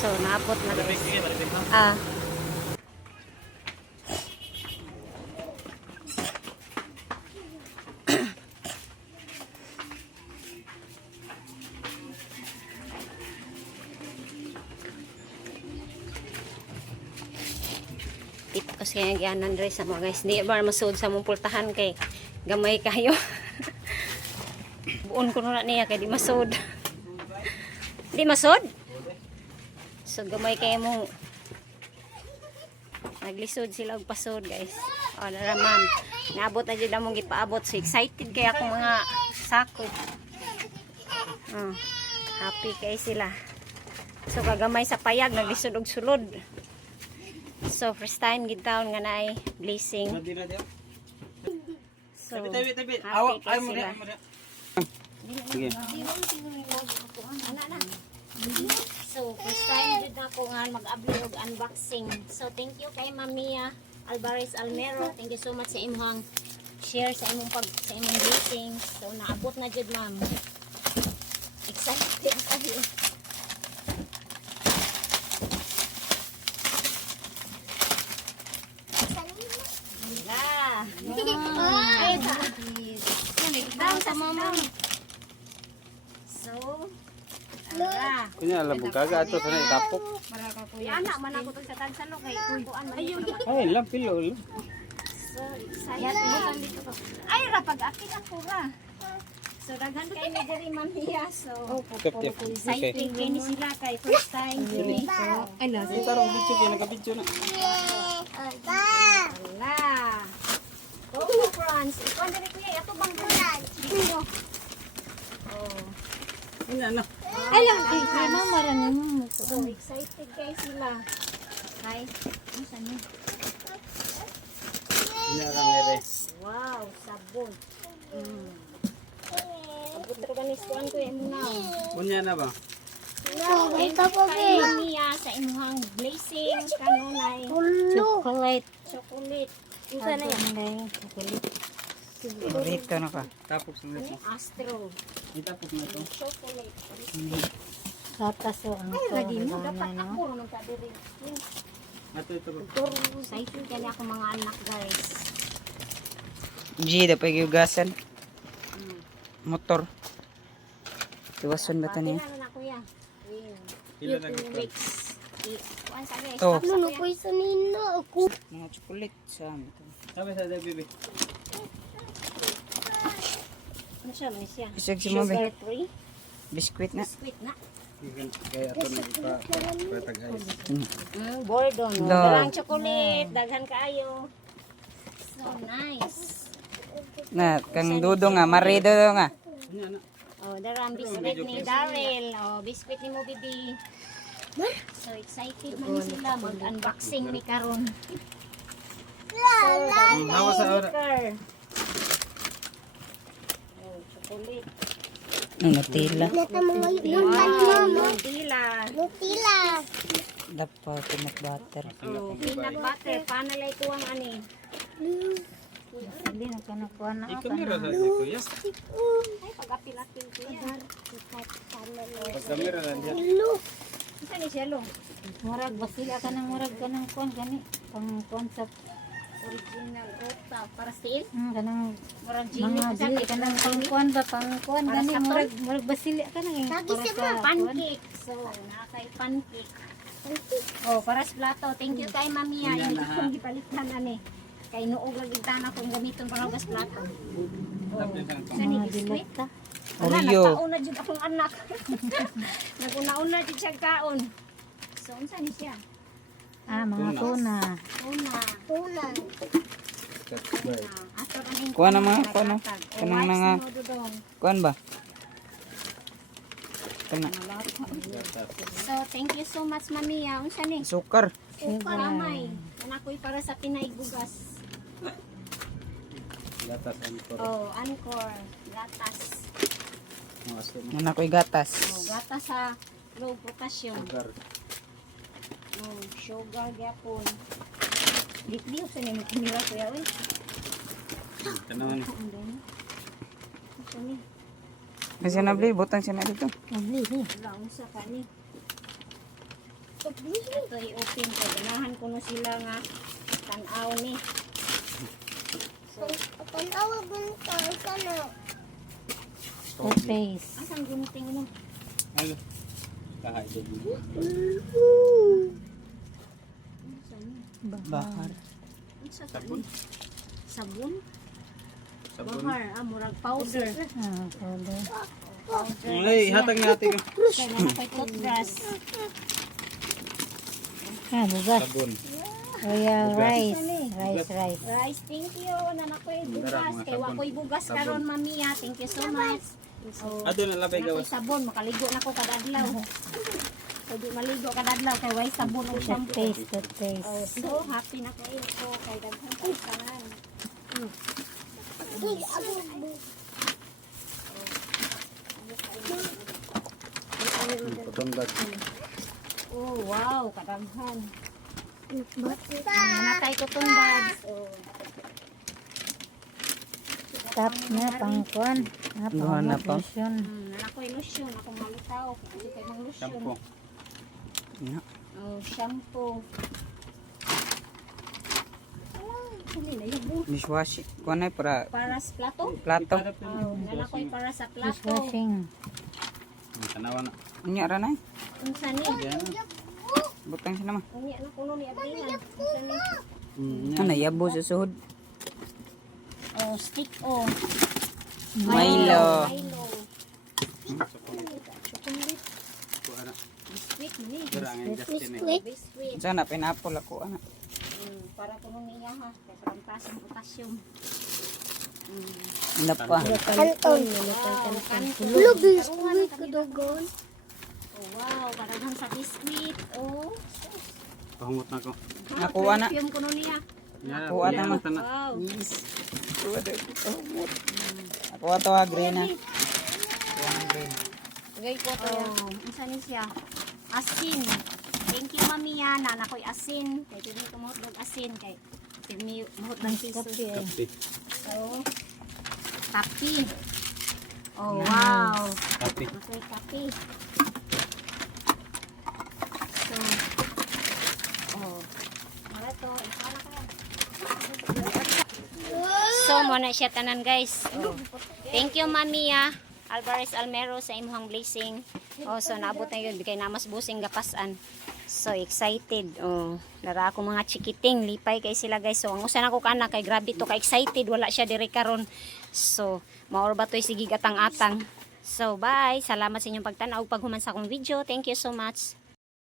So, naabot na guys. Ah. Tip kasi yung gianan rin sa mga guys. Di ba masud sa mong pultahan kay gamay kayo. Buon ko na niya kay di masud. Di masud? So gamay kayo mo. Naglisod sila og pasod guys. O naraman. Naabot na jud among gipaabot. So excited kay akong mga sako. Happy kay sila. So kagamay sa payag naglisod og sulod. So first time gid taon nga naay blessing. So happy kay sila. So first time jud ako nga mag-upload og unboxing. So thank you kay Mia Alvarez Almero. Thank you so much sa imong share sa imong sa imong blessing. So naabot na jud ma'am. Excited kayo. So, kunya alam mo kaga ato sana itapok. anak man ako to sa tagsalo kay kuan man. Ay, lang pilo. So, excited dito ko. Ay ra pag akin ako ra. So daghan kay ni diri Mia. So, excited kay ni sila kay first time diri. So, Ay na, si tarong video kay nagabidyo na. ala. Oh, France. Ikaw diri kuya, ato bang bulan? Dito. Oh. Ina na. Ay lang, ay mama ra ni. So excited guys sila. Hi. Ano sa ni? Ina ra mere. Wow, sabon. Sabon ko ganis kuan ko imo na. Kunya na ba? No, ito po Mia sa imong blessing kanunay. Chocolate. Chocolate. Isa na yan. Chocolate. Dito na ka. Tapok sa nito. Astro. Itapok na to. Chocolate. Gatas o ang to. Lagi mo dapat ako nung kadiri. Ato ito ba? Excited kaya ako mga anak guys. G, dapat yugasan. Motor. Iwasan ba ito niya? Pila na kuya. Pila na Two gito. weeks. Kuan sa guys. To. Nuno ko isa nino ako. Mga chocolate sa amin. Sabi sa bibi. Ano siya man siya? Isag si mo Sugar be. free. Biskuit na. Sweet na. Kaya ato na patag ayos. Bordon. No. Dalang chocolate. Daghan kaayo. So nice. Na, kang dudo nga. Marido nga. Kunya na. Oh, darang biscuit ni Daryl. Oh, biscuit ni mo bibi. So excited man sila mag-unboxing ni karon. Hawa sa ora. Oh, chocolate. Nutella. Nutella. Dapat peanut butter. Oh, peanut butter. Paano lang ito ang ani? Hindi na ka nakuha na. Ikaw mira sa kuya. Ay, pag-apil-apil ko yan. Pag kamera na diyan. Isa ni siya lo. Murag basila ka ng murag ka ng kuhan gani. Pang kuhan sa Original ota. Para steel? kanang Murag mga gini. dili ka ng pang kuhan ba pang kuhan Para gani sa murag basila ka ng Pancake. So, nakakay pancake. Oh, para sa plato. Thank you kay Mamiya. Hindi ko kong gipalitan ani. Kay nuog lagi tanan akong gamiton para gas plato. Oh. Sa ni biskuit. Wala, Oreo. nagkauna dyan akong anak. Naguna-una dyan siya kaon. So, unsa ni siya? Ah, mga tuna. Tuna. Ato kaning Kuha na mga kuha na. Kanang mga dudong. kuhan ba? Kana. So, thank you so much, Mamiya. Unsa ni? Sukar. Kamay. Nanakoy para sa Pinay Bugas. Gatas angkor. Oh, Anchor. Gatas. Nan ako'y gatas. Oh, gatas sa low potassium. Sugar. Oh, sugar gyapon. Di sa ni nila kuya oy. Tanon. Unsa ni? Kasi nabli, butang siya na dito. Wala unsa ka ni. Ito i-open ko. Ganahan ko na sila nga tanaw ni. So, Toothpaste. asang gunting mo? Ay, kahit din. Bahar. Sabon. Sabon? Sabon. Bahar, murag powder. Ah, powder. Powder. Ay, hatag nga ate ko. Kaya na kay toothbrush. Ah, bugas. Sabon. Royal Bugas. rice. Rice. Rice, thank you. Nanakoy Darap, bugas. mga Kay sabon. wakoy bugas Sabon. karon mamiya. Thank you so much. Oh, Ato na labay nakoy gawas. sabon. Makaligo na ko kada adlaw. Pwede maligo kada adlaw. Kay way sabon o shampoo. Toothpaste. Oh, so happy na kayo ko. Kay daghan pa kanan. Patunggat. Oh, wow. Kadaghan. Nanatay ko tong bags. Oh. Tap na pangkuan. Luha na pa. Lotion. Nanakoy lotion. Akong malutaw. Kasi kay mang lotion. Shampoo. Yeah. Oh, shampoo. Huli na yun. Dishwashing. Kuan ay para Para sa plato. plato. Oh, nanakoy para sa plato. Dishwashing. Tanawa na. Unya ra nay. Unsa ni? Butang sila ma. Unya na kuno ni Abingan. Unsa ni? Ano yabo sa suhod. Oh, stick oh. Milo. Milo. Kuha na. Biscuit ni. Darang Justin eh. Biscuit. Sana pineapple ako ana. Para kuno niya ha. Kaya sa pasang potassium. Ano pa? Kanton. Hello, biscuit ko dogon. Oh, wow, parang sa biscuit. Oh. Pahungot na ko. Nakuha na. Perfume kuno niya. Kuha na ma. Wow. Yes. Ako ato ha green na. Gay ko to. Oh, unsa ni siya? Asin. Thank you Mami Yana, nakoy asin. Kay dili ko mahot ng asin kay pirmi mahot ng piso. Kape. So, kape. Oh, wow. Kape. Nakoy kape. So, oh. Mara to, isala ka. So, muna siya tanan guys. Oh. Thank you Mami Alvarez Almero sa imuhang blessing. Oh, so naabot na yun. Bigay na mas busing gapasan. So excited. Oh, lara ako mga chikiting. Lipay kay sila guys. So ang usan ako kana kay grabe to ka excited. Wala siya dire karon. So maor ba to'y sige atang-atang. So bye. Salamat sa inyong pagtanaw paghuman sa akong video. Thank you so much.